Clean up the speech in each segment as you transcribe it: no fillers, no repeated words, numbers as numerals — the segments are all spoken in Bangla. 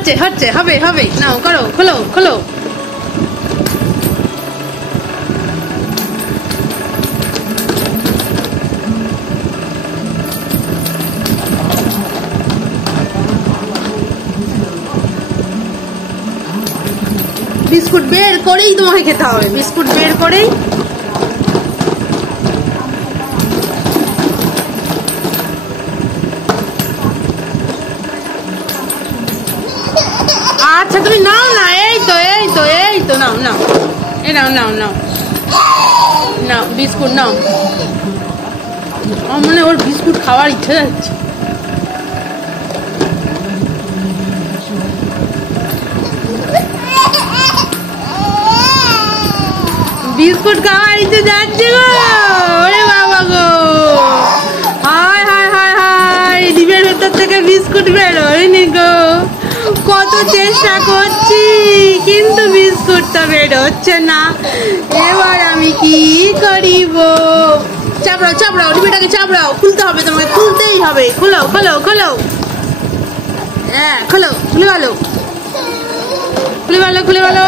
হচ্ছে হচ্ছে হবে হবে নাও করো খোলো খোলো বিস্কুট বের করেই তোমাকে খেতে হবে বিস্কুট বের করেই আচ্ছা তুমি নাও না এই তো নাও নাও এই নাও নাও নাও নাও বিস্কুট নাও আমার মনে ওর বিস্কুট খাওয়ার ইচ্ছা যাচ্ছে বিস্কুট খাওয়ার ইচ্ছে যাচ্ছে গো ওরে বাবা গো হায় হায় হায় হায় ডিমের ভেতর থেকে বিস্কুট বেরোয়নি গো কত চেষ্টা করছি কিন্তু বিস্কুটটা বেরোচ্ছে না এবার আমি কি করিব চাপড়াও চাপড়াও ডিমেটাকে চাপড়াও খুলতে হবে তোমাকে খুলতেই হবে খোলো খোলো খোলো হ্যাঁ খোলো খুলে ভালো খুলে ভালো খুলে ভালো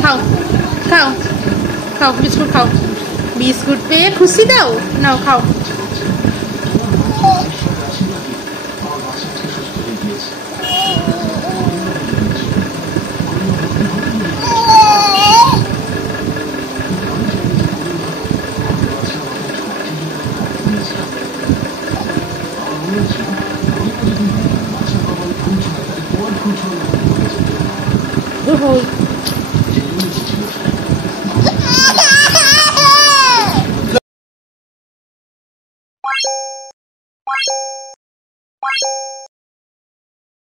খাও খাও খাও বিস্কুট খাও বিস্কুট পেয়ে খুশি দাও নাও খাও